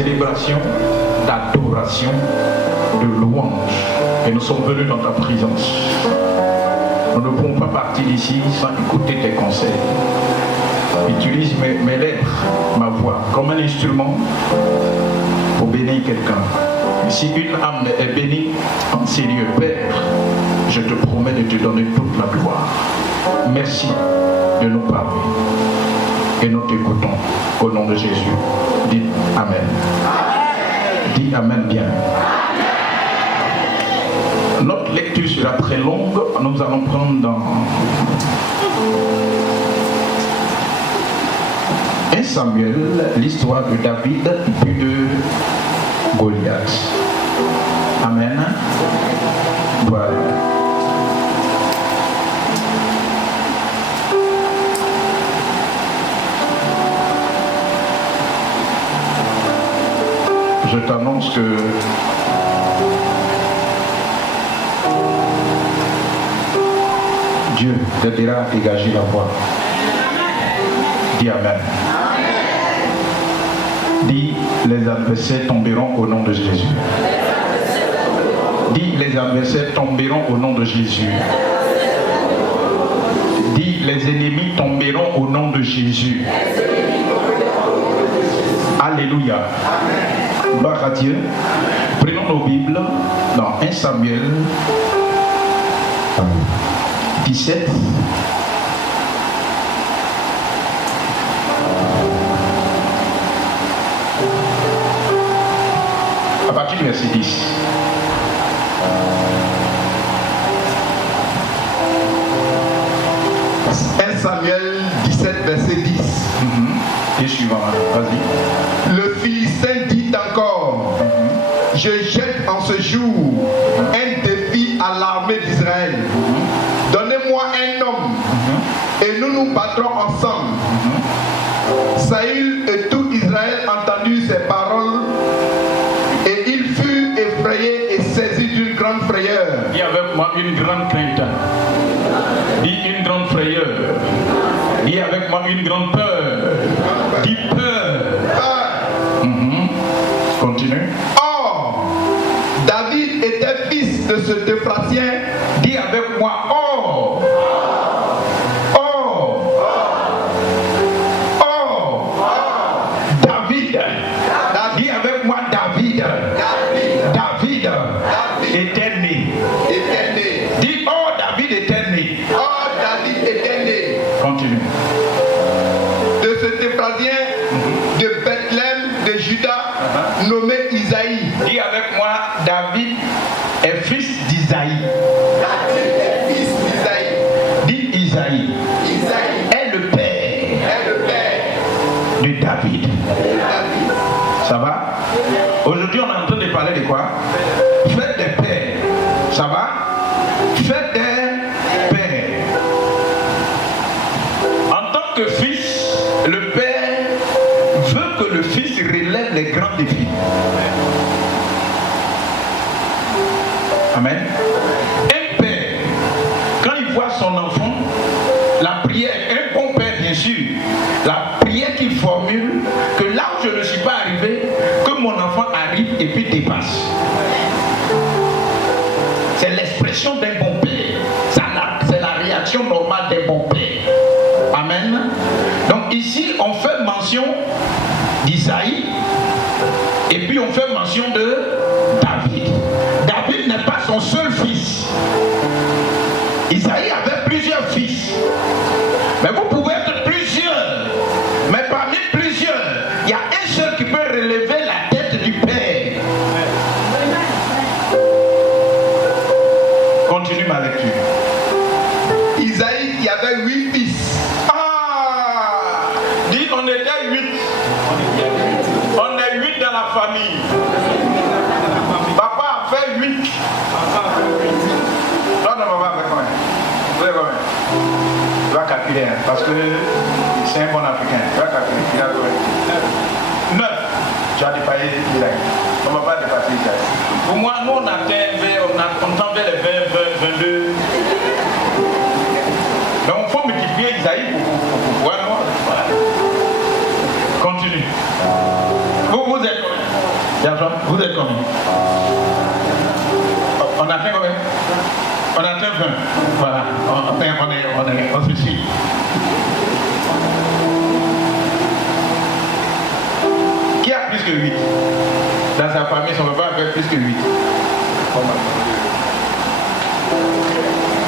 célébration, d'adoration, de louange. Et nous sommes venus dans ta présence. Nous ne pouvons pas partir d'ici sans écouter tes conseils. Utilise mes lèvres, ma voix, comme un instrument pour bénir quelqu'un. Si une âme est bénie en sérieux, Père, je te promets de te donner toute la gloire. Merci de nous parler. Et nous t'écoutons au nom de Jésus. Dis Amen. Dis Amen bien. Notre lecture sera très longue. Nous allons prendre dans 1 Samuel l'histoire de David puis de Goliath. Amen. Voilà. Je t'annonce que Dieu t'aidera à dégager la voie. Dis Amen. Dis, les adversaires tomberont au nom de Jésus. Dis, les adversaires tomberont au nom de Jésus. Dis, les ennemis tomberont au nom de Jésus. Alléluia. Gloire à Dieu. Prenons nos Bibles dans 1 Samuel 17. À partir du verset 10. Samuel 17, verset 10. Et suivant, vas-y. Le Philistin dit encore, je jette en ce jour un défi à l'armée d'Israël. Donnez-moi un homme et nous nous battrons ensemble. Saül et tout Israël entendit ces paroles et il fut effrayé et saisi d'une grande frayeur. Dis avec moi une grande crainte. Dis une grande frayeur. Dis avec moi une grande peur. Dis peur. Continue. Or, David était fils de ce Déphratien. Dis avec moi, or. Or. Or. David. Dis avec moi, David. David était né. Dis, oh, David était né. Oh, David était né. Continue. De ce Déphratien de Bethléem de Juda, nommé Isaïe. Dis avec moi, David est fils d'Isaïe. David est fils d'Isaïe. Dis Isaïe. Isaïe Est le père de David. Ça va? Aujourd'hui, on est en train de parler de quoi? Faites des pères. Ça va? Faites des pères. En tant que fils, le père veut que le fils relève les grands défis. Amen. Un père, quand il voit son enfant, la prière, un bon père bien sûr, la prière qu'il formule, que là où je ne suis pas arrivé, que mon enfant arrive et puis dépasse. C'est l'expression d'un bon père. C'est la réaction normale d'un bon père. Amen. Donc ici, on fait mention d'Isaïe et puis on fait mention de David. David n'est pas son seul fils. Isaïe avait plusieurs fils. Mais vous pouvez être plusieurs. Mais parmi plusieurs, il y a un seul qui peut relever la tête du père. Continue ma lecture. Isaïe, il y avait 8 fils. Ah! Dis, on était 8. On est 8 dans la famille. Papa a fait 8. Non, papa a fait combien? Vous avez combien? Tu vas calculer, hein, parce que c'est un bon africain. Tu vas calculer. Tu as combien? 9. Tu as dépassé Isaïe. On ne va pas dépasser Isaïe. Pour moi, nous on atteint on tend vers les 20, 22. Donc il faut multiplier Isaïe pour pouvoir voir. Voilà. Continue. Vous êtes Vous êtes combien? On a fait combien? On a atteint 20. Voilà, on se suit. Qui a plus que 8? Dans sa famille, on ne peut pas faire plus que 8.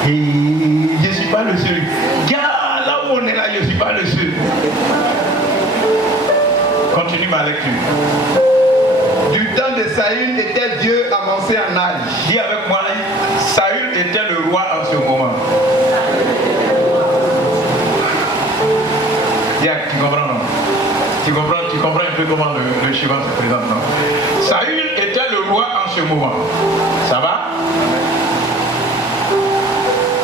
Et je ne suis pas le seul. Là où on est là, je ne suis pas le seul. Continue ma lecture. Du temps de Saül était vieux, avancé en âge. Dis avec moi, Saül était le roi en ce moment. Tu comprends, non? Tu comprends un peu comment le schéma se présente, non? Saül était le roi en ce moment. Ça va?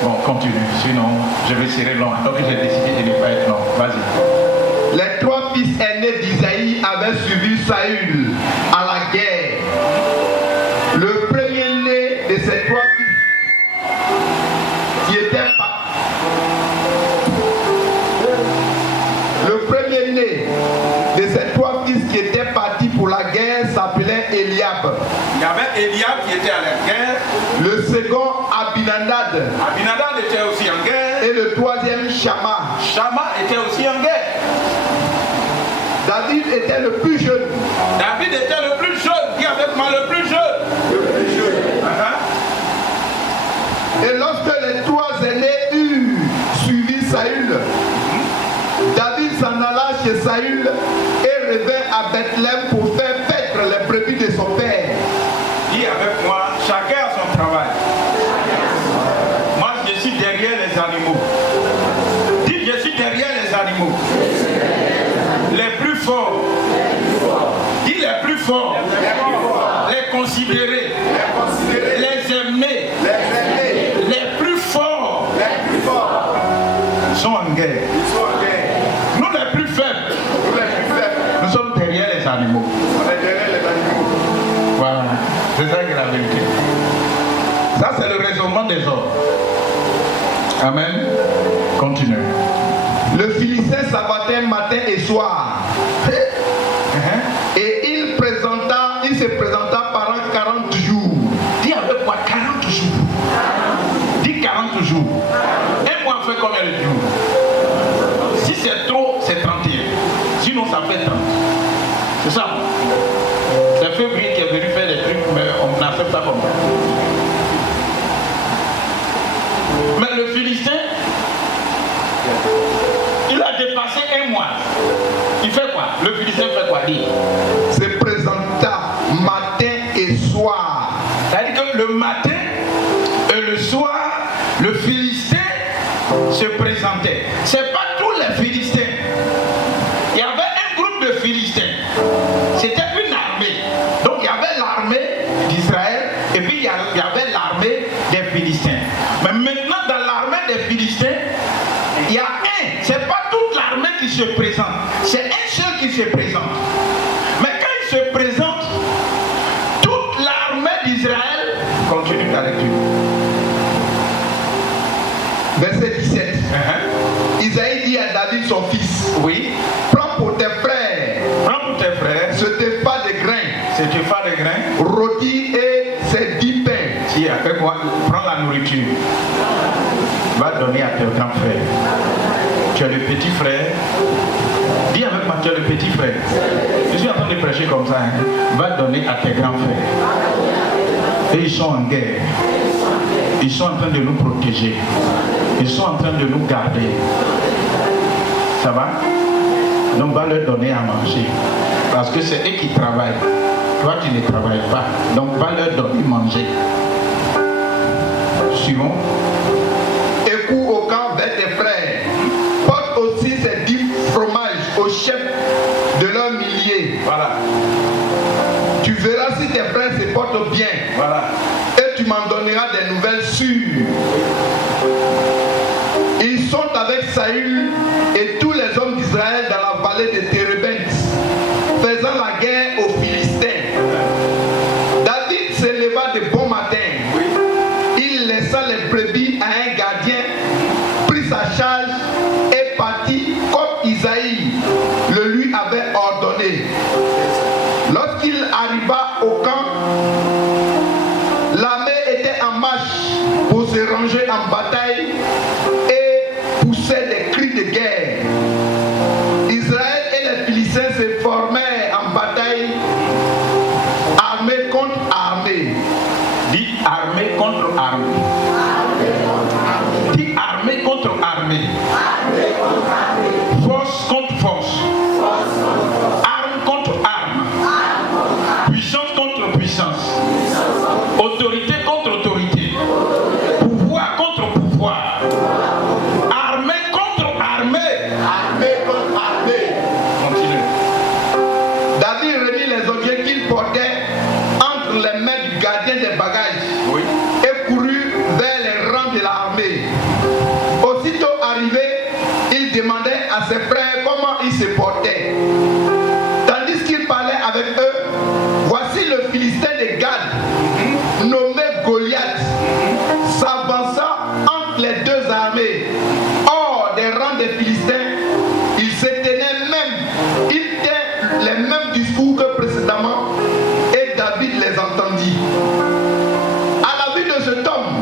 Bon, continue, sinon je vais serrer long. Donc j'ai décidé de ne pas être long. Vas-y. Les 3 fils aînés d'Isaïe avaient suivi Saül à la guerre. Le premier-né de ces 3 fils qui était parti pour la guerre s'appelait Eliab. Il y avait Eliab qui était à la guerre. Le second Abinadab. Abinadab était aussi en guerre. Et le troisième Shama. Shama était aussi en guerre. David était le plus jeune. David était le plus jeune. Qui avec moi le plus jeune? Le plus jeune. Et lorsque les 3 aînés eurent suivi Saül, David s'en alla chez Saül et revint à Bethléem pour faire paître les brebis de son père. Dis avec moi, chacun a son travail. Moi, je suis derrière les animaux. Dis, je suis derrière les animaux. Les plus forts. Dis les plus forts. Les considérer. Les aimer. Les plus forts. Sont en guerre. Nous les plus faibles. Nous sommes derrière les animaux. Voilà. C'est ça qui est la vérité. Ça, c'est le raisonnement des hommes. Amen. Continue. Le Philistin s'abattait matin et soir. Et il se présenta pendant 40 jours. Dis avec moi 40 jours. Dis 40 jours. Et moi, fait combien de jours? Si c'est trop, c'est 31. Sinon, ça fait 30. C'est ça. C'est février qui est venu faire des trucs, mais on n'accepte pas comme ça. Mais le Philistin, il a dépassé 1 mois. Il fait quoi? Le Philistin fait quoi? Dit. Se présenta matin et soir. C'est-à-dire que le matin et le soir, le Philistin se présentait. C'est pas tous les Philistins. Il y avait un groupe de Philistins. C'était une armée. Donc il y avait l'armée d'Israël et puis il y avait l'armée des Philistins. Mais maintenant dans l'armée des Philistins, il y a un. C'est pas toute l'armée qui se présente. C'est un seul qui se présente. Mais quand il se présente, toute l'armée d'Israël continue la lecture. Verset 17. Isaïe dit à David son fils. Oui. Prends pour tes frères. Prends pour tes frères. Ce tefa de grains. Ce tefa de grains. Rôti et ses 10 pains. Si avec moi, prends la nourriture. Va donner à tes grands frères. Tu es le petit frère. Dis avec moi, tu es le petit frère. Je suis en train de prêcher comme ça. Va donner à tes grands frères. Et ils sont en guerre. Ils sont en train de nous protéger. Ils sont en train de nous garder. Ça va? Donc va leur donner à manger. Parce que c'est eux qui travaillent. Toi tu ne travailles pas. Donc va leur donner à manger. Suivons. Écoute au camp vers tes frères. Porte aussi ces 10 fromages au chef de leur millier. Voilà. Tu verras si tes frères se portent bien. Voilà. Et tu m'en donneras des nouvelles sûres. Ils sont avec Saül et tous les hommes d'Israël dans la vallée de Térébenthe, faisant la guerre aux Philistins. David se leva de bon matin. Il laissa les brebis à un gardien, prit sa charge et partit comme Isaïe le lui avait ordonné. Lorsqu'il arriva se ranger en bataille et poussaient des cris de guerre. Israël et les Philistins se formaient en bataille, armée contre armée. Dit armée contre armée. Dit armée contre armée. Force contre force. Arme contre arme. Puissance contre puissance. Autorité contre autorité. Pouvoir contre pouvoir. Armée contre armée. Armée contre armée. Continue. David remit les objets qu'il portait entre les mains du gardien des bagages, Oui. et courut vers les rangs de l'armée. Aussitôt arrivé, il demandait à ses frères comment ils se portaient. Tandis qu'il parlait avec eux, voici le Philistin de Gad, nommé Goliath, s'avança entre les deux armées. Hors des rangs des Philistins, il se tenait même, il tint les mêmes discours que précédemment, et David les entendit. À la vue de cet homme,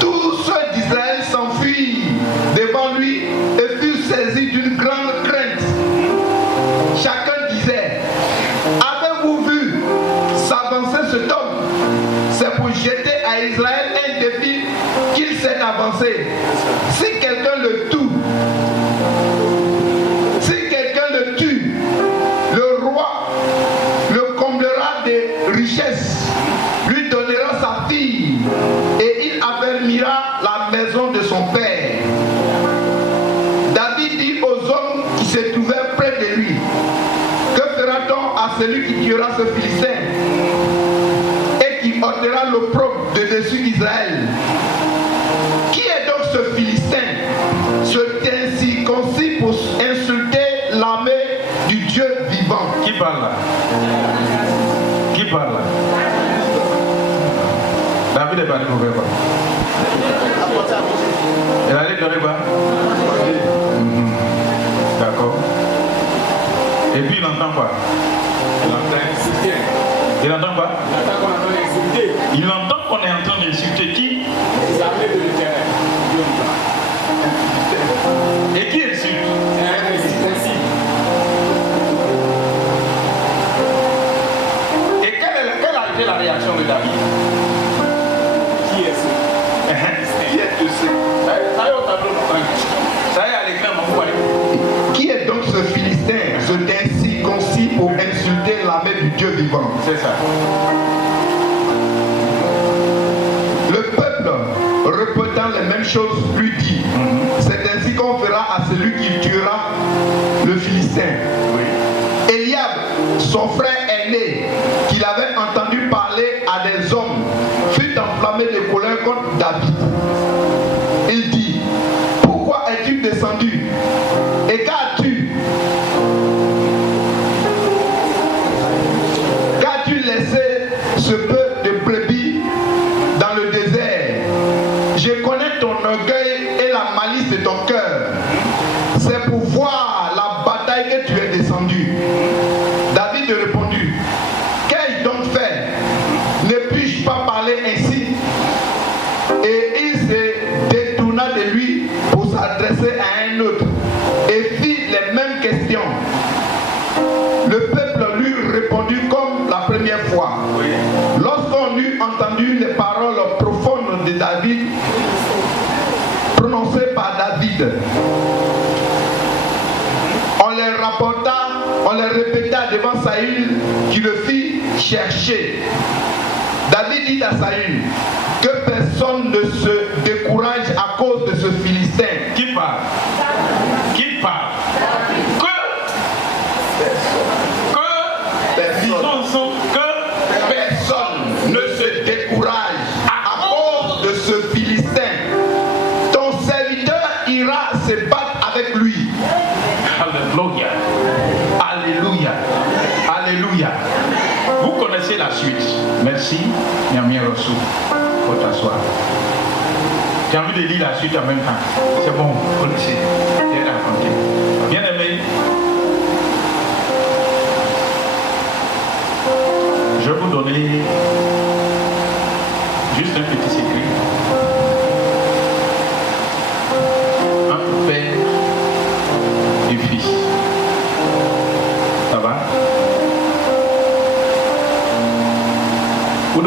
tous ceux d'Israël s'enfuirent devant lui et furent saisis d'une grande crainte. Chacun disait, avez-vous vu s'avancer cet homme? C'est pour jeter à Israël un défi qu'il s'est avancé. Si quelqu'un le tue, le roi le comblera des richesses, lui donnera sa fille et il affermira la maison de son père. David dit aux hommes qui se trouvaient près de lui, que fera-t-on à celui qui tuera ce Philistin et qui ôtera l'opprobre de dessus Israël? Qui est donc ce Philistin, ce incirconcis pour insulter l'armée du Dieu vivant? Qui parle là? Qui parle là? David est parti pour faire quoi? Il allait donner quoi? D'accord. Et puis il entend quoi? Il entend insulter. Il entend quoi? Il entend qu'on est en train d'insulter. Il entend qu'on est en train d'insulter qui? Les armées de l'Éternel. Et qui insulte? C'est un incirconcis. Et quelle a été la réaction de David? Qui est ce? Qui est ce? Ça y est au tableau, ça y est à l'écran, mon frère. Qui est donc ce Philistin, ce incirconcis pour insulter l'armée du Dieu vivant? C'est ça. Le peuple, répétant les mêmes choses, lui dit, c'est ainsi qu'on fera à celui qui tuera le Philistin. Oui. Eliab, son frère aîné, qu'il avait entendu parler à des hommes, fut enflammé de colère contre David. Il dit, pourquoi es-tu descendu? Et qu'as-tu? Qu'as-tu laissé ce peu de brebis dans le désert? Je connais ton orgueil et la malice de ton cœur. C'est pour voir la bataille que tu es descendu. David répondit, qu'ai-je donc fait? Ne puis-je pas parler ainsi? Et il se détourna de lui pour s'adresser à un autre et fit les mêmes questions. Le peuple lui répondit comme la première fois. Oui. Lorsqu'on eut entendu les paroles profondes de David, prononcées par David, on les rapporta, on les répéta devant Saül qui le fit chercher. David dit à Saül que personne ne se décourage à cause de ce Philistin. Qui parle? Qui parle? Disons ensemble que Personne ne se décourage à cause de ce Philistin. Ton serviteur ira se battre avec lui. Alléluia. Alléluia. Alléluia. Vous connaissez la suite. Merci, Nyamia Rossou, pour t'asseoir. J'ai envie de lire la suite en même temps. C'est bon, vous connaissez. J'ai raconté. Bien aimé, je vais vous donner juste un petit secret.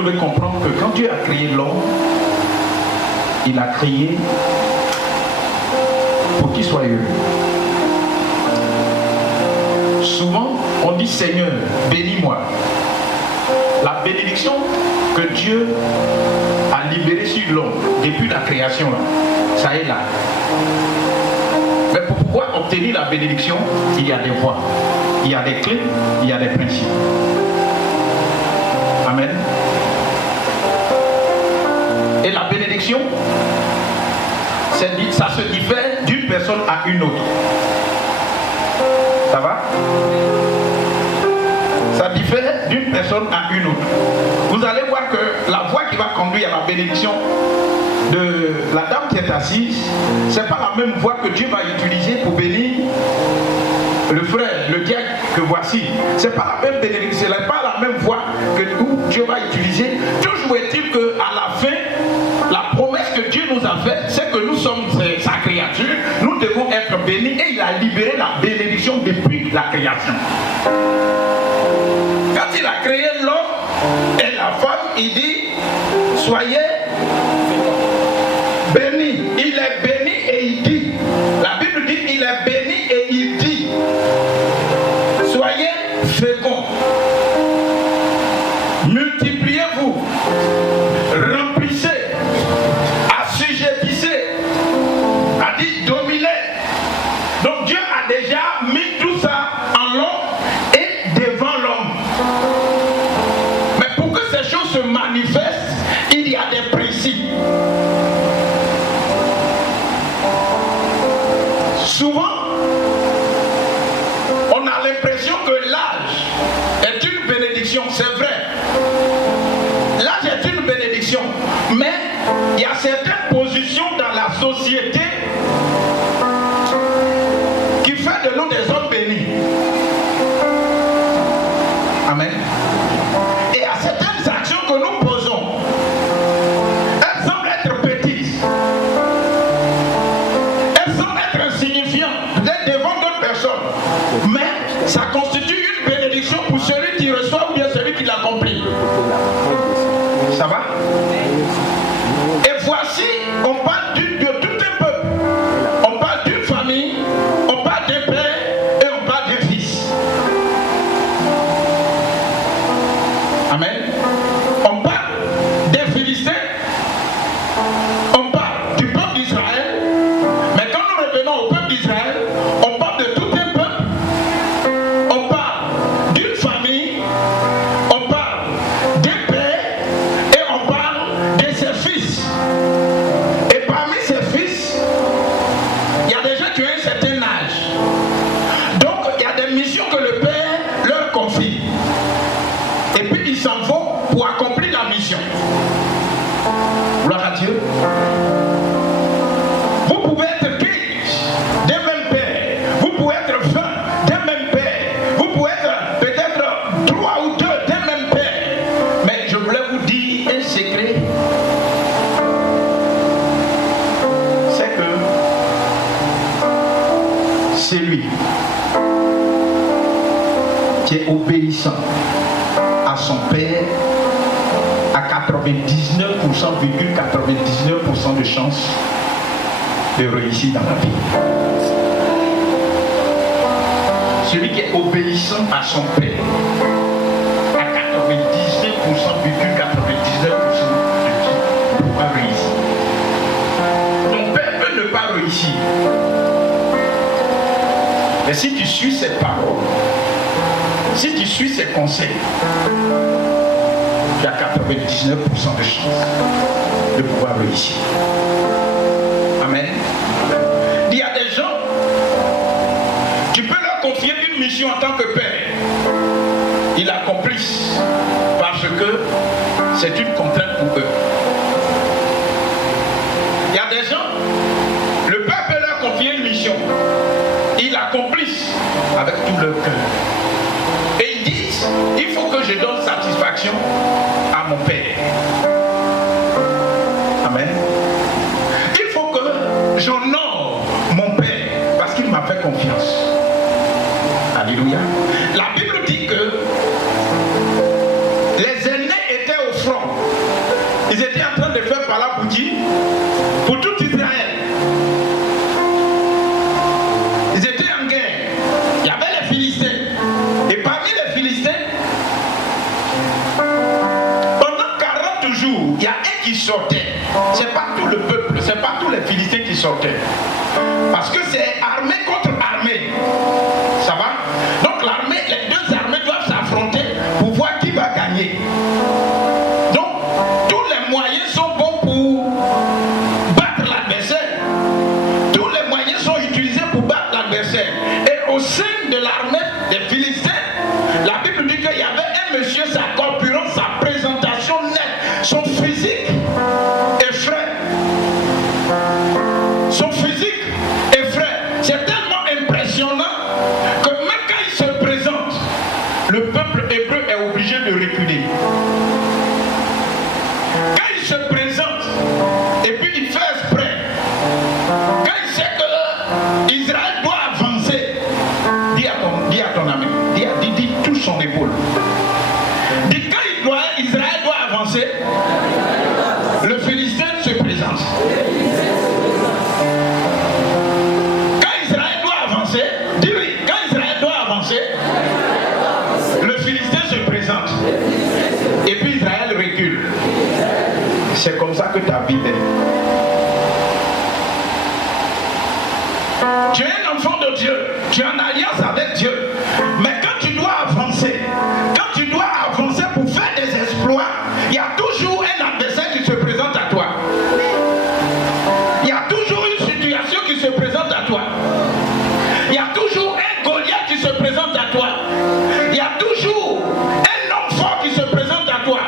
devez comprendre que quand Dieu a créé l'homme, il a créé pour qu'il soit heureux. Souvent, on dit Seigneur, bénis-moi. La bénédiction que Dieu a libérée sur l'homme depuis la création, là, ça est là. Mais pour pouvoir obtenir la bénédiction, il y a des voies, il y a des clés, il y a des principes. Amen. Et la bénédiction, ça se diffère d'une personne à une autre. Ça va? Ça diffère d'une personne à une autre. Vous allez voir que la voie qui va conduire à la bénédiction de la dame qui est assise, ce n'est pas la même voie que Dieu va utiliser pour bénir le frère, le diacre que voici. Ce n'est pas la même bénédiction, ce n'est pas la même voie que Dieu va utiliser. Toujours est-il qu'à la fin, la promesse que Dieu nous a faite, c'est que nous sommes sa créature, nous devons être bénis et il a libéré la bénédiction depuis la création. Quand il a créé l'homme et la femme, il dit, soyez bénis. Il est béni et il dit, la Bible dit, il est béni et il dit, soyez féconds, multipliez-vous, remplissez, assujettissez, a dit dominez. Donc Dieu a déjà mis tout ça en l'homme et devant l'homme. Mais pour que ces choses se manifestent, il y a des principes. Souvent, on a l'impression que l'âge est une bénédiction, c'est vrai. L'âge est une bénédiction, mais il y a certaines positions dans la société qui fait de nous des hommes bénis. Amen. Et il y a certaines actions que nous posons. Elles semblent être petites. Elles semblent être insignifiantes, peut-être devant d'autres personnes. Mais ça constitue une bénédiction pour celui qui reçoit ou bien celui qui l'accomplit. Ça va? Et voici, on parle de tout un peuple. On parle d'une famille, on parle d'un père et on parle d'un fils. Amen. On parle des Philistins, on parle du peuple d'Israël, mais quand nous revenons au peuple d'Israël, on parle de tout un peuple, on parle d'une famille, on parle d'un père et on parle de ses fils. Et parmi ses fils, il y a des gens qui ont un certain âge. Donc il y a des missions que le père leur confie. Et puis ils s'en vont pour accomplir la mission. Gloire à Dieu. Vous pouvez être 15 d'un même père. Vous pouvez être 20 d'un même père. Vous pouvez être peut-être 3 ou 2 d'un même père. Mais je voulais vous dire un secret. C'est que c'est lui qui est obéissant à son père à 99,99% de chances de réussir dans la vie. Celui qui est obéissant à son père à 99,99% de pouvoir réussir. Ton père peut ne pas réussir. Mais si tu suis ses paroles, si tu suis ses conseils, il y a 99% de chances de pouvoir réussir. Amen. Il y a des gens, tu peux leur confier une mission en tant que père. Ils l'accomplissent parce que c'est une contrainte pour eux. Il y a des gens, le père peut leur confier une mission. Ils l'accomplissent avec tout leur cœur. Et ils disent, il faut que je donne satisfaction à mon père. Amen. Il faut que j'honore mon père parce qu'il m'a fait confiance. Alléluia. La Bible dit que les aînés étaient au front Ils étaient en train de faire par là pour tout Israël. Ils étaient en guerre. Il y avait les Philistins. Et parmi les Philistins, pendant 40 jours, il y a un qui sortait. Ce n'est pas tout le peuple, ce n'est pas tous les Philistins qui sortaient. Parce que c'est armée contre armée. Ça va? Donc l'armée, les deux armées doivent s'affronter pour voir qui va gagner. Donc tous les moyens sont bons pour battre l'adversaire. Tous les moyens sont utilisés pour battre l'adversaire. Et au sein de l'armée des Philistins, la Bible dit qu'il y avait un monsieur, sa corpulence, sa présentation nette, son physique est frais. Son physique est frais. C'est tellement impressionnant que même quand il se présente, le peuple hébreu est obligé de reculer. Quand il se présente, et puis il fait exprès, quand il sait que Israël doit avancer, dis à ton ami, dis touche son épaule. Dis quand Israël doit avancer, le Philistin se présente. Quand Israël doit avancer, dis-lui, quand Israël doit avancer, le Philistin se présente. Et puis Israël recule. C'est comme ça que ta vie est. Tu es un enfant de Dieu, tu es en alliance avec Dieu. Mais quand tu dois avancer pour faire des exploits, il y a toujours un adversaire qui se présente à toi. Il y a toujours une situation qui se présente à toi. Il y a toujours un Goliath qui se présente à toi. Il y a toujours un homme fort qui se présente à toi.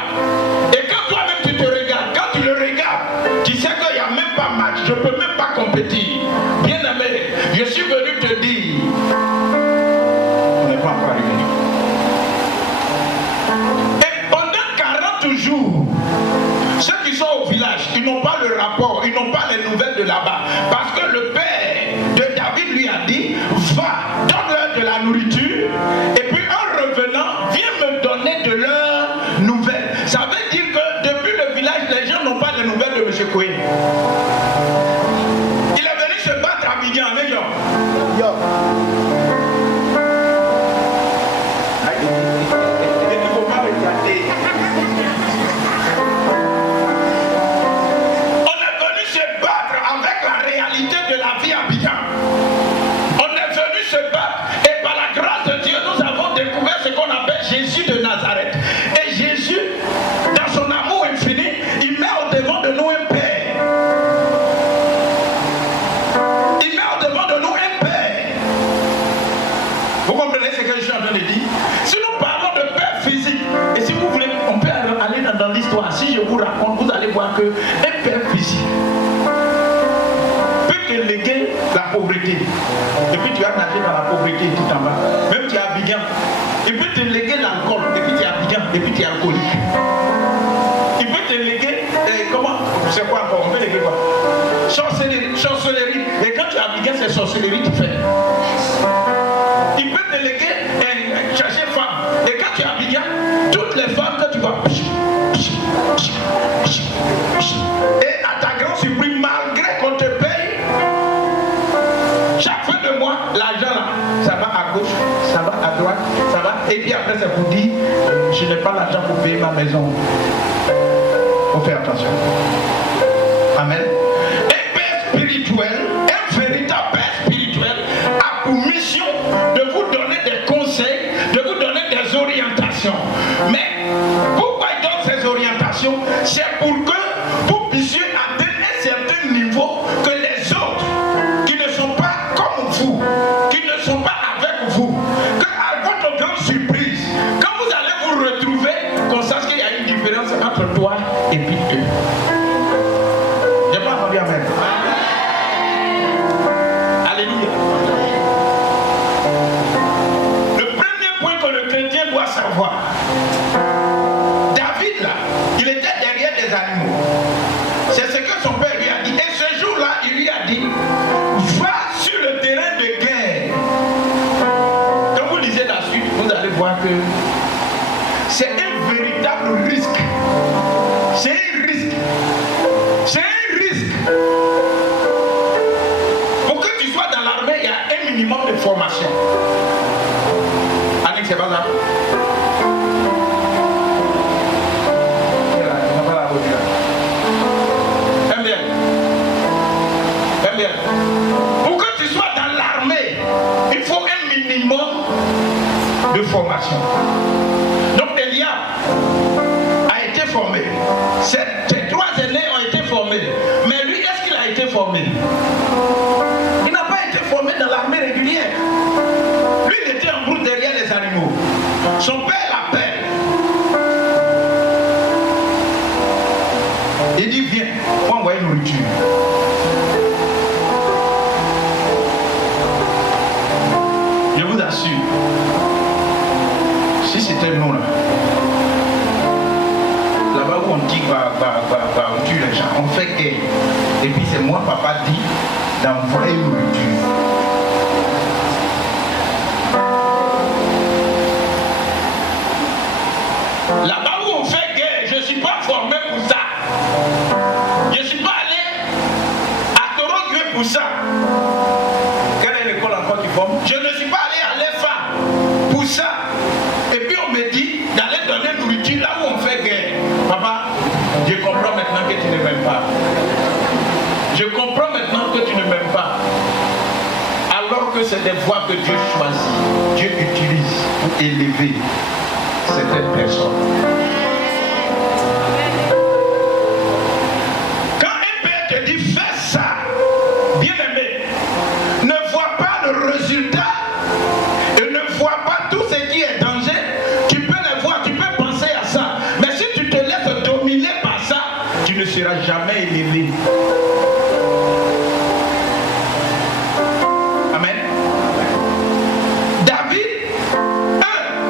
Et quand toi-même tu te regardes, quand tu le regardes, tu sais qu'il n'y a même pas match, je ne peux même pas compétir. Bien aimé, je suis venu te dire, on n'est pas encore arrivé. Et pendant 40 jours, ceux qui sont au village, ils n'ont pas le rapport, ils n'ont pas les nouvelles de là-bas. Parce que le père de David lui a dit, va, donne-leur de la nourriture, et puis en revenant, viens me donner de leurs nouvelles. Ça veut dire que depuis le village, les gens n'ont pas de nouvelles de M. Cohen. Il est venu se battre à Midian, mais yo. De la vie à Abidjan. On est venu se battre et par la grâce de Dieu, nous avons découvert ce qu'on appelle Jésus de Nazareth. Et Jésus, dans son amour infini, il met au devant de nous un Père. Il met au devant de nous un Père. Vous comprenez ce que je suis en train de dire? Si nous parlons de Père physique, et si vous voulez, on peut aller dans l'histoire. Si je vous raconte, vous allez voir que un Père physique léguer la pauvreté. Et puis tu vas nager dans la pauvreté tout en bas. Même tu es Abidjan. Il peut te léguer l'alcool. Et puis tu es Abidjan. Et puis tu es alcoolique. Il peut te léguer, comment? C'est quoi encore? On peut léguer quoi? Sorcellerie. Et quand tu es Abidjan, c'est sorcellerie que tu fais. Il peut te léguer chercher femme. Et quand tu es Abidjan, toutes les femmes que tu vas. Et à ta grande surprise, malgré qu'on te paye, chaque fin de mois, l'argent là, ça va à gauche, ça va à droite, ça va. Et puis après, c'est pour dire, je n'ai pas l'argent pour payer ma maison. Il faut faire attention. Amen. Un père spirituel, un véritable père spirituel, a pour mission de vous donner des conseils, de vous donner des orientations. Mais pourquoi il donne ces orientations? C'est pour que vous puissiez atteindre un certain niveau que les autres qui ne sont pas comme vous, qui ne sont pas avec vous, qu'à votre grande surprise, quand vous allez vous retrouver, qu'on sache qu'il y a une différence entre toi et puis eux. J'ai pas entendu amen. Alléluia. Le premier point que le chrétien doit savoir, David là, il était derrière des animaux. C'est ce que son père lui a dit. Et ce jour-là, il lui a dit, va sur le terrain de guerre. Quand vous lisez la suite, vous allez voir que c'est un véritable risque. C'est un risque C'est un risque. Pour que tu sois dans l'armée, il y a un minimum de formation. Annick, c'est pas ça? Pour que tu sois dans l'armée, il faut un minimum de formation. Donc Eliab a été formé. Ces trois aînés ont été formés. Mais lui, est-ce qu'il a été formé? Il n'a pas été formé dans l'armée régulière. Lui, il était en route derrière les animaux. Son père l'appelle. Il dit, viens, on va envoyer nourriture. Je vous assure, si c'était nous là, là-bas où on dit on tue les gens, on fait guerre. Et puis c'est moi, papa dit, d'envoyer une nourriture. Là-bas où on fait guerre, je ne suis pas formé pour ça. Je ne suis pas allé à Torogué pour ça. Quelle est l'école encore qui forme? Je ne suis pas allé à l'EFA pour ça. Et puis on me dit d'aller donner nourriture là où on fait guerre. Papa, je comprends maintenant que tu ne m'aimes pas. Je comprends maintenant que tu ne m'aimes pas. Alors que c'est des voies que Dieu choisit, Dieu utilise pour élever certaines personnes. Quand un père te dit fais ça, bien aimé, ne vois pas le résultat et ne vois pas tout ce qui est danger. Tu peux le voir, tu peux penser à ça. Mais si tu te laisses dominer par ça, tu ne seras jamais élevé. Amen. David,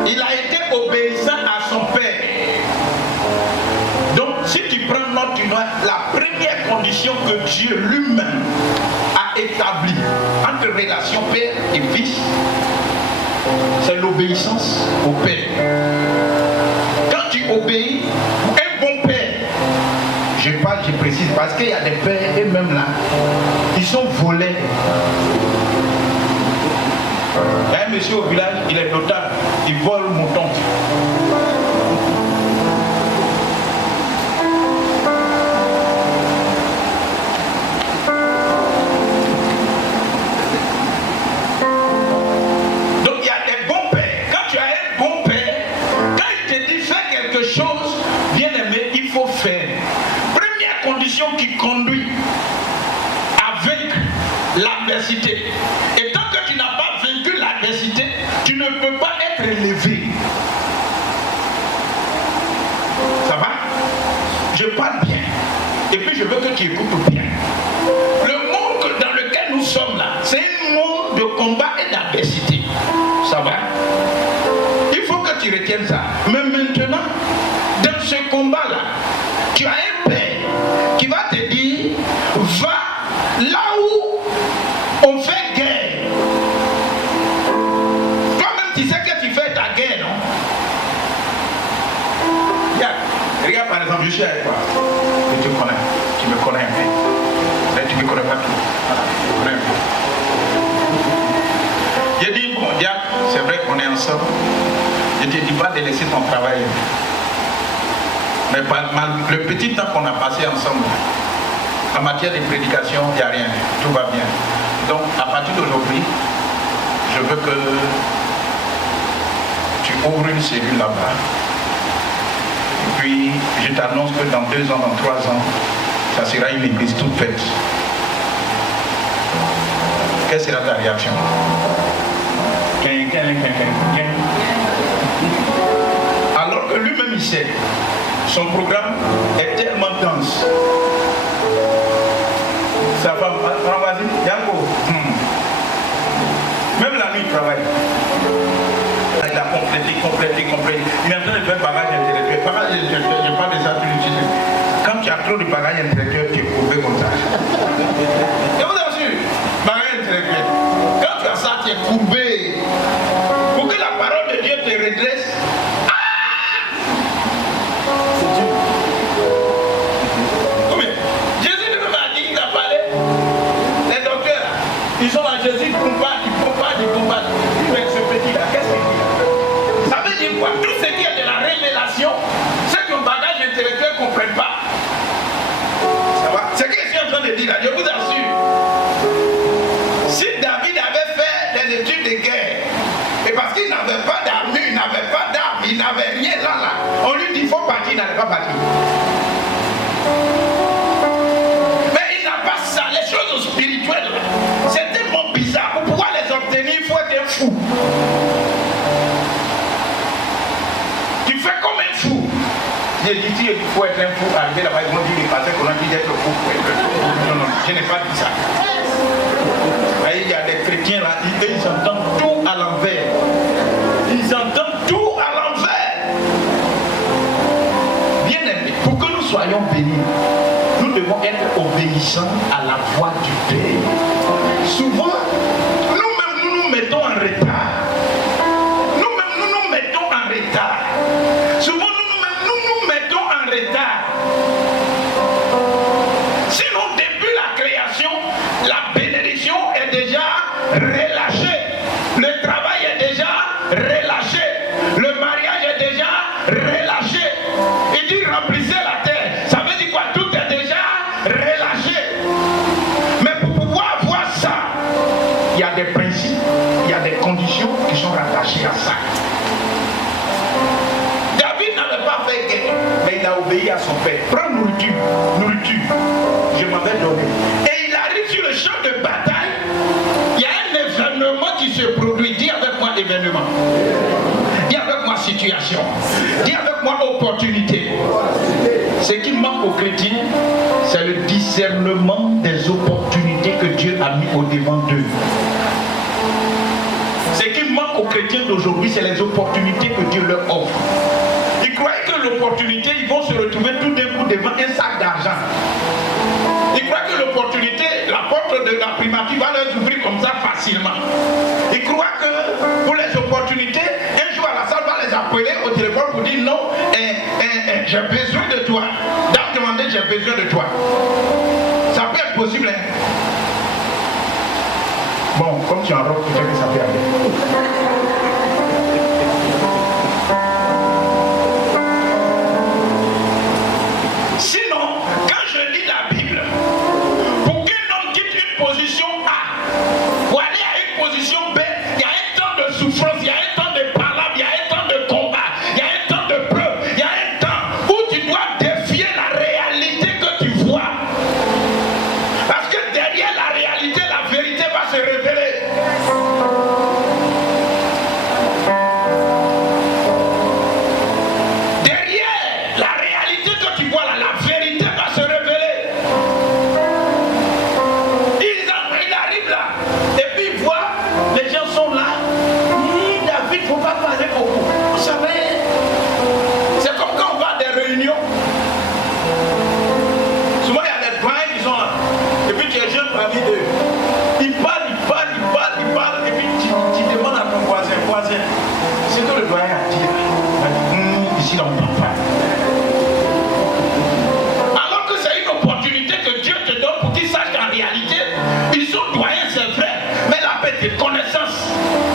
il a été obéissant à son père. Donc, si tu prends note, tu vois, la première condition que Dieu lui-même a établie entre relation père et fils, c'est l'obéissance au père. Quand tu obéis, un bon père, je parle, je précise, parce qu'il y a des pères, et même là, ils sont volés. Il y a un monsieur au village, il est notable, il vole le mouton. Donc il y a des bons pères. Quand tu as un bon père, quand il te dit fais quelque chose, bien aimé, il faut faire. Première condition qui conduit à vaincre l'adversité. Et tant que tu n'as pas vaincu l'adversité, tu ne peux pas être élevé. Ça va? Je parle bien. Et puis je veux que tu écoutes bien. Le monde dans lequel nous sommes là, c'est un monde de combat et d'adversité. Ça va? Il faut que tu retiennes ça. Mais maintenant, dans ce combat-là, tu as un père qui va te dire, va là où on fait guerre. Toi-même, tu sais que tu fais ta guerre, non? Regarde par exemple, je suis avec toi. Et tu me connais. Tu me connais un peu. Mais tu ne me connais pas tout. Voilà, tu me connais un peu. Je dis, bon, Diak, c'est vrai qu'on est ensemble. Je ne te dis pas de laisser ton travail. Mais le petit temps qu'on a passé ensemble, en matière de prédication, il n'y a rien. Tout va bien. Donc, à partir d'aujourd'hui, je veux que tu ouvres une cellule là-bas. Et puis, je t'annonce que dans 2 ans, dans 3 ans, ça sera une église toute faite. Quelle sera ta réaction? Alors que lui-même, il sait, son programme est tellement dense. Sa femme, vas-y, Yango. Même la nuit, il travaille. Il a complété. Il est en train de faire bagage intellectuel. Bagage intellectuel, je parle de ça, tu l'utilises. Quand tu as trop de bagage intellectuel, tu es courbé comme ça. Je vous assure, bagage intellectuel. Quand tu as ça, tu es courbé. Pour que la parole de Dieu te redresse. C'est Dieu. Combien? Dieu ne comprennent pas. Ça va? C'est ce que je suis en train de dire là, je vous assure. Si David avait fait des études de guerre, et parce qu'il n'avait pas d'armure, il n'avait pas d'armes, il n'avait rien là, on lui dit il faut partir, il n'allait pas partir. Mais il n'a pas ça, les choses spirituelles, c'est tellement bizarre. Pour pouvoir les obtenir, il faut être un fou. Tu fais comme un fou. J'ai dit, il faut être un fou. Arrivé là-bas, ils m'ont dit, les pasteurs qu'on a dit d'être fou. Non, non, je n'ai pas dit ça. Il y a des chrétiens là, ils entendent tout à l'envers. Ils entendent tout à l'envers. Bien aimé, pour que nous soyons bénis, nous devons être obéissants à la voix du Père. Souvent, nous-mêmes, nous nous mettons en retard. Nous-mêmes, nous nous mettons en retard. Souvent, nous-mêmes, nous nous mettons en retard. Sinon, depuis la création, la bénédiction est déjà relâchée. Le travail est déjà relâché. Le mariage est déjà relâché. Il dit remplissez la terre. Ça veut dire quoi? Tout est déjà relâché. Mais pour pouvoir voir ça, il y a des principes, il y a des conditions qui sont rattachées à ça. David n'avait pas fait guerre, mais il a obéi à son père. Prends nourriture, nourriture. Je m'en vais donner. Et il arrive sur le champ de bataille. Il y a un événement qui se produit. Dis avec moi événement. Dis avec moi situation. Dis avec moi opportunité. Ce qui manque aux chrétiens, c'est le discernement des opportunités que Dieu a mis au devant d'eux. Ce qui manque aux chrétiens d'aujourd'hui, c'est les opportunités que Dieu leur offre. Ils croyaient que l'opportunité, ils vont se retrouver tout d'un coup devant un sac d'argent. Ils croient que l'opportunité, la porte de la primature va leur ouvrir comme ça facilement. Ils croient que pour les opportunités, un jour à la salle va les appeler au téléphone pour dire non, j'ai besoin de toi. Dame demandait j'ai besoin de toi. Ça peut être possible. Hein? Bon, comme tu en robe, peut-être que ça peut aller. Sinon, quand je lis la Bible, pour qu'un homme quitte une position A pour aller à une position B, il y a un temps de souffrance, il y a un temps de palabre, il y a un temps de combat, il y a un temps de preuve, il y a un temps où tu dois défier la réalité que tu vois. Parce que derrière la réalité, la vérité va se révéler. Derrière la réalité que tu vois là, la vérité va se révéler. Il arrive là, et puis il voit, les gens sont là. David, il ne faut pas parler beaucoup. Vous savez, c'est comme quand on va à des réunions. Souvent il y a des doyens qui sont là. Et puis tu es jeune parmi eux. Ils parlent, et puis tu demandes à ton voisin, c'est que le doyen a dit. Ici, on ne parle pas. Alors que c'est une opportunité que Dieu te donne pour qu'ils sachent qu'en réalité, ils sont doyens, c'est vrai. Mais la petite connaissance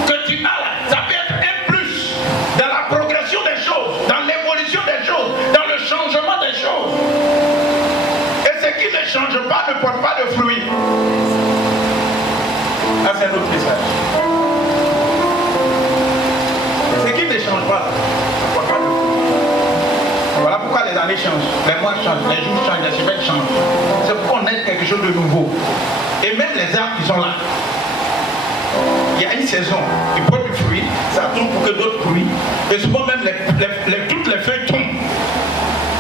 que tu as là, ça peut être un plus dans la progression des choses, dans l'évolution des choses, dans le changement des choses. Et ce qui ne change pas ne porte pas de fruits. Ah, c'est un autre message. Ce qui ne change pas ne porte pas de fruits. Voilà pourquoi les années changent, les mois changent, les jours changent, les semaines changent. C'est pour qu'on ait quelque chose de nouveau. Et même les arbres qui sont là, il y a une saison, ils portent du fruit, ça tombe pour que d'autres fruits. Et souvent même toutes les feuilles tombent.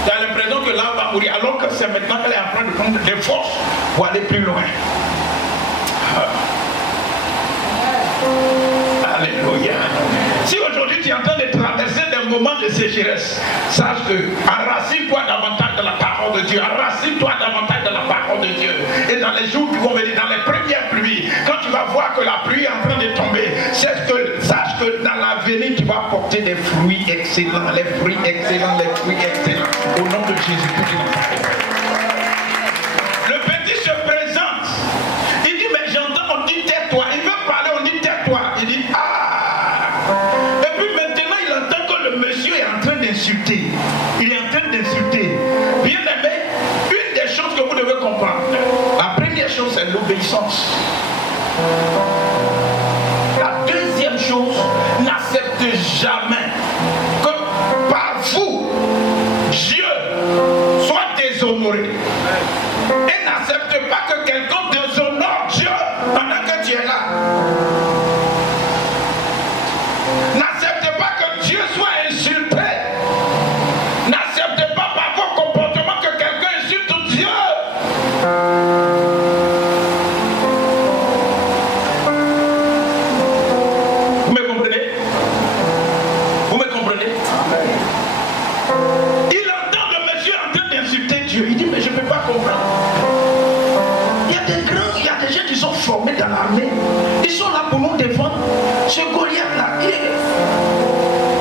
Tu as l'impression que l'arbre va mourir, alors que c'est maintenant qu'elle est en train de prendre des forces pour aller plus loin. Alléluia. Si aujourd'hui tu es en train de traverser des moments de sécheresse, sache que enracine-toi davantage de la parole de Dieu, enracine-toi davantage de la parole de Dieu. Et dans les jours qui vont venir, dans les premières pluies, quand tu vas voir que la pluie est en train de tomber, sache que dans l'avenir tu vas porter des fruits excellents, les fruits excellents, les fruits excellents. Au nom de Jésus-Christ. Le petit se présente. Il dit, mais j'entends, on dit tais-toi. Il veut parler, on dit tais-toi. Il dit, et puis maintenant, il entend que le monsieur est en train d'insulter. Il est en train d'insulter. c'est l'obéissance. La deuxième chose, n'acceptez jamais que par vous, Dieu soit déshonoré. Et n'accepte pas que quelqu'un déshonore Dieu pendant que tu es là. N'acceptez pas que Dieu soit insulté. N'acceptez pas par vos comportements que quelqu'un insulte Dieu. Vous me comprenez? Vous me comprenez? Il entend le monsieur en train d'insulter Dieu. Il dit, mais je ne peux pas comprendre. Il y a des gens qui sont formés dans l'armée. Ils sont là pour nous défendre. Ce Goliath-là,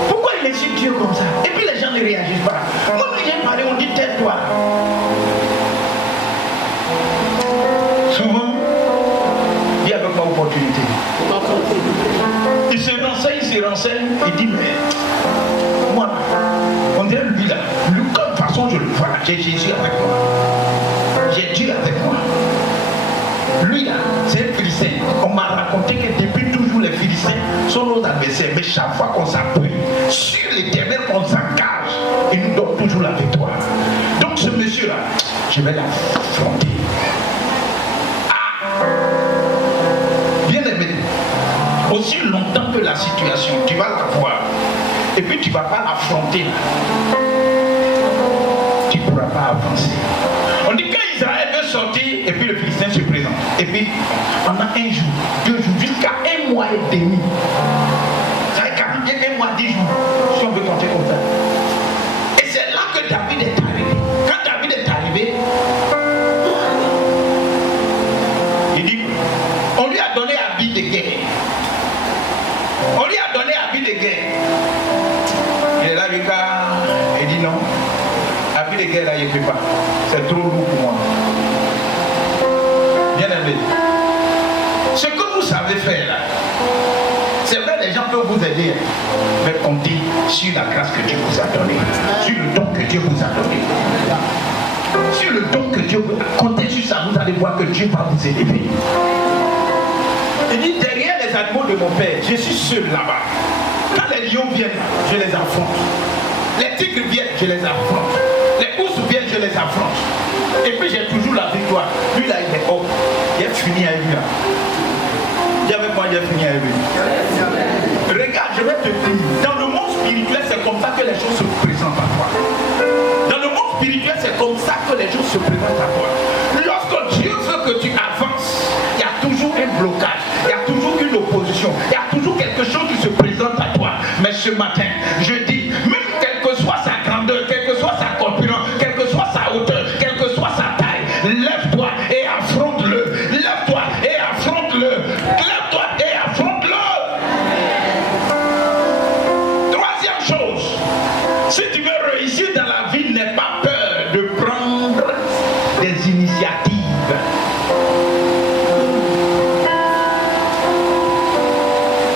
pourquoi il insulte Dieu comme ça? Et puis les gens ne réagissent pas. Moi, quand j'ai parlé, on dit tais-toi. Souvent, il y a avec ma opportunité. Il se renseigne, il dit, mais moi, on dirait lui là, de toute façon je le vois, j'ai Jésus avec moi. J'ai Dieu avec moi. Lui là, c'est un Philistin. On m'a raconté que depuis toujours les Philistins sont nos adversaires. Mais chaque fois qu'on s'appuie sur l'Éternel, qu'on s'engage, il nous donne toujours la victoire. Donc ce monsieur-là, je vais l'affronter. Bien aimé, aussi longtemps que la situation, tu vas la voir. Et puis tu ne vas pas l'affronter. Tu ne pourras pas avancer. On dit qu'Israël veut sortir et puis le Philistin se présente. Et puis pendant un jour, 2 jours, jusqu'à 1 mois et demi. Ça fait 41 mois, 10 jours, si on veut compter comme ça. Et c'est là que David est arrivé. Quand David est arrivé, il dit, on lui a donné habit de guerre. On lui a donné habit de guerre. Il est là, il dit non. Habit de guerre là, il ne peut pas. C'est trop lourd pour moi. Bien aimé. Ce que vous savez faire là, c'est vrai, les gens peuvent vous aider, mais comptez sur la grâce que Dieu vous a donnée, sur le don que Dieu vous a donné. Sur le don que Dieu vous a, comptez sur ça, vous allez voir que Dieu va vous élever. Il dit, derrière les animaux de mon père, je suis seul là-bas. Quand les lions viennent, je les affronte. Les tigres viennent, je les affronte. Les ours viennent, je les affronte. Et puis j'ai toujours la victoire. Lui là, il est homme. Il a fini avec lui là. Dis avec moi, il a fini avec lui. Regarde, je vais te dire. Dans le monde spirituel, c'est comme ça que les choses se présentent à toi. Dans le monde spirituel, c'est comme ça que les choses se présentent à toi. Lorsque Dieu veut que tu avances, il y a toujours un blocage. Il y a toujours une opposition. Il y a toujours quelque chose qui se présente à toi. Mais ce matin, je dis, même quelle que soit sa grandeur, quelle que soit sa corpulence, quelle que soit sa hauteur, quelle que soit sa taille, lève-toi et affronte-le. Lève-toi et affronte-le. Lève-toi et affronte-le. Troisième chose, si tu veux réussir dans la vie, n'aie pas peur de prendre des initiatives.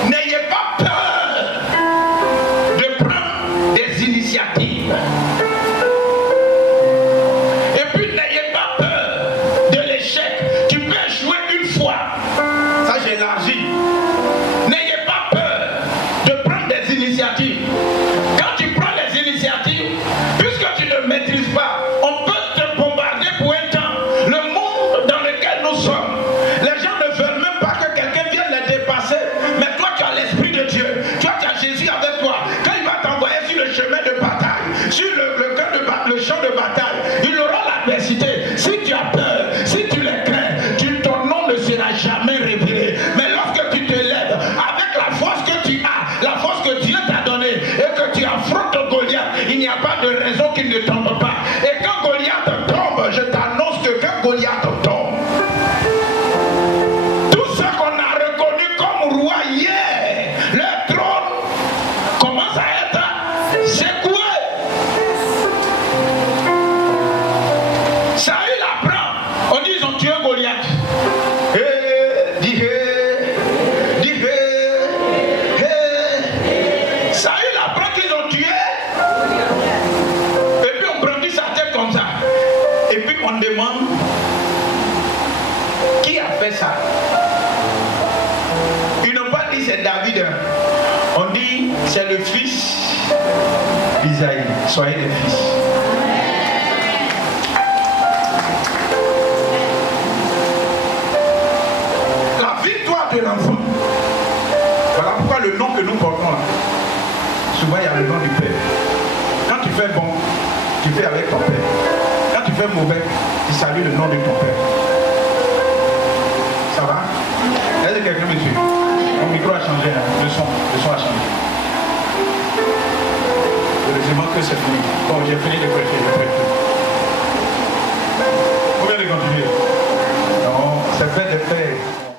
N'ayez pas peur de prendre des initiatives. Et puis n'ayez pas peur de l'échec. Tu peux échouer une fois. Ça j'élargis. N'ayez pas peur de prendre des initiatives. Quand tu prends les initiatives, puisque tu ne maîtrises pas, on peut te bombarder pour un temps. fait ça. Ils n'ont pas dit c'est David. Hein. On dit c'est le fils d'Isaïe. Soyez des fils. La victoire de l'enfant. Voilà pourquoi le nom que nous portons là. Souvent il y a le nom du Père. Quand tu fais bon, tu fais avec ton Père. Quand tu fais mauvais, tu salues le nom de ton Père. Ça va? Est-ce que quelqu'un me suit? Mon micro a changé, hein? Le son a changé. Heureusement que c'est fini. Bon, j'ai fini de prêcher, je prête. Combien de continuer? Non, c'est fait de faire.